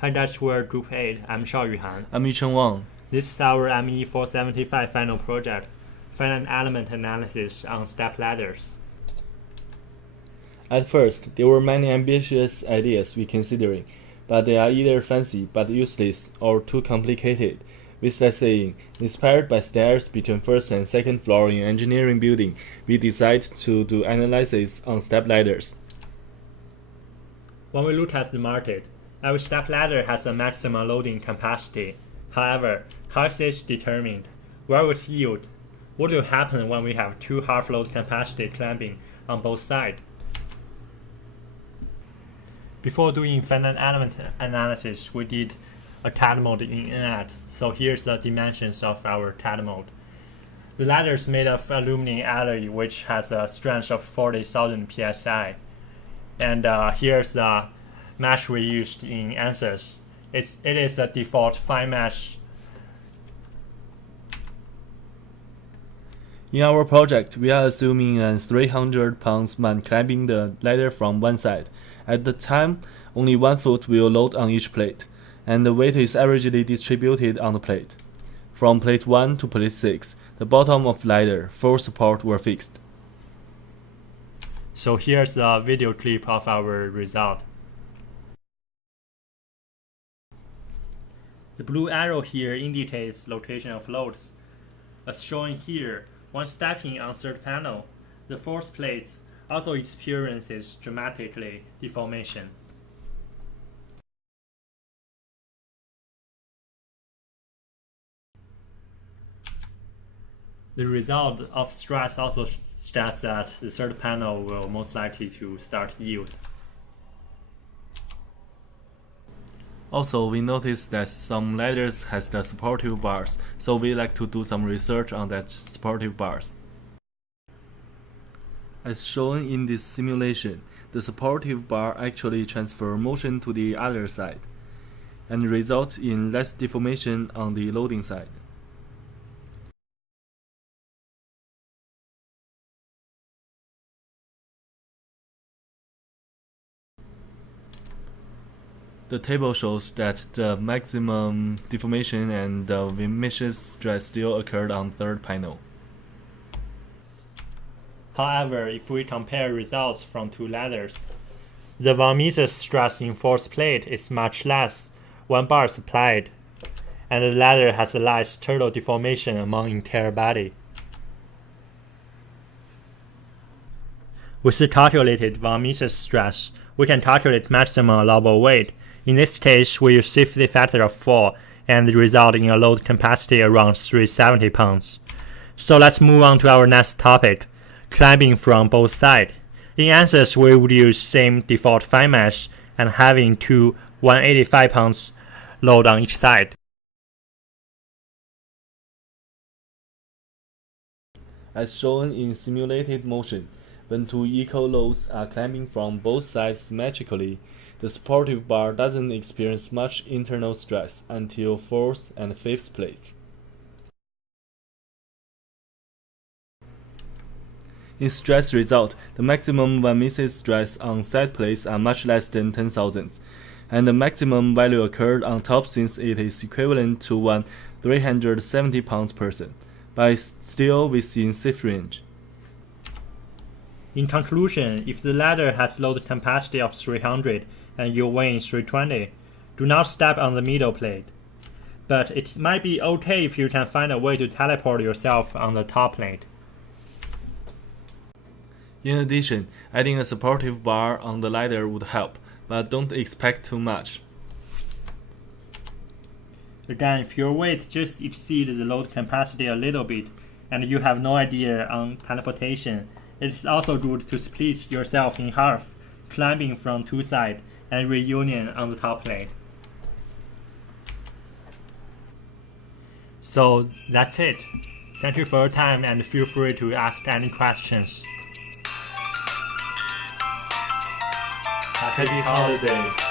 Hi, that's where Group 8. I'm Han. I'm Yucheng Wang. This is our ME475 final project, finite element analysis on step ladders. At first, there were many ambitious ideas we considering, but they are either fancy but useless or too complicated. With that saying, inspired by stairs between first and second floor in engineering building, we decided to do analysis on step ladders. When we look at the market, every step ladder has a maximum loading capacity. However, how is this determined? Where will it yield? What will happen when we have two half load capacity clamping on both sides? Before doing finite element analysis, we did a TAD mode in NX. So here's the dimensions of our TAD mode. The ladder is made of aluminum alloy, which has a strength of 40,000 psi. And here's the mesh we used in ANSYS. It is a default fine mesh. In our project, we are assuming a 300 pounds man climbing the ladder from one side. At the time, only 1 foot will load on each plate, and the weight is averagely distributed on the plate. From plate 1 to plate 6, the bottom of the ladder, 4 supports were fixed. So here's a video clip of our result. The blue arrow here indicates location of loads. As shown here, when stepping on third panel, the fourth plate also experiences dramatically deformation. The result of stress also suggests that the third panel will most likely to start yield. Also, we noticed that some ladders has the supportive bars, so we like to do some research on that supportive bars. As shown in this simulation, the supportive bar actually transfer motion to the other side, and result in less deformation on the loading side. The table shows that the maximum deformation and the vicious stress still occurred on third panel. However, if we compare results from two ladders, the von Mises stress in fourth plate is much less when bar is applied, and the ladder has a less total deformation among entire body. With the calculated von Mises stress, we can calculate maximum allowable weight. In this case, we use safety factor of 4 and result in a load capacity around 370 pounds. So let's move on to our next topic, climbing from both sides. In ANSYS, we would use same default fine mesh and having two 185 pounds load on each side. As shown in simulated motion, when two equal loads are climbing from both sides symmetrically, the supportive bar doesn't experience much internal stress until fourth and fifth plates. In stress result, the maximum von Mises stress on side plates are much less than 10 thousandths, and the maximum value occurred on top since it is equivalent to one 370 pounds person, but still within safe range. In conclusion, if the ladder has load capacity of 300 and you weigh 320, do not step on the middle plate. But it might be okay if you can find a way to teleport yourself on the top plate. In addition, adding a supportive bar on the ladder would help, but don't expect too much. Again, if your weight just exceeds the load capacity a little bit and you have no idea on teleportation, it is also good to split yourself in half, climbing from two sides and reunion on the top plate. So that's it. Thank you for your time and feel free to ask any questions. Happy holidays!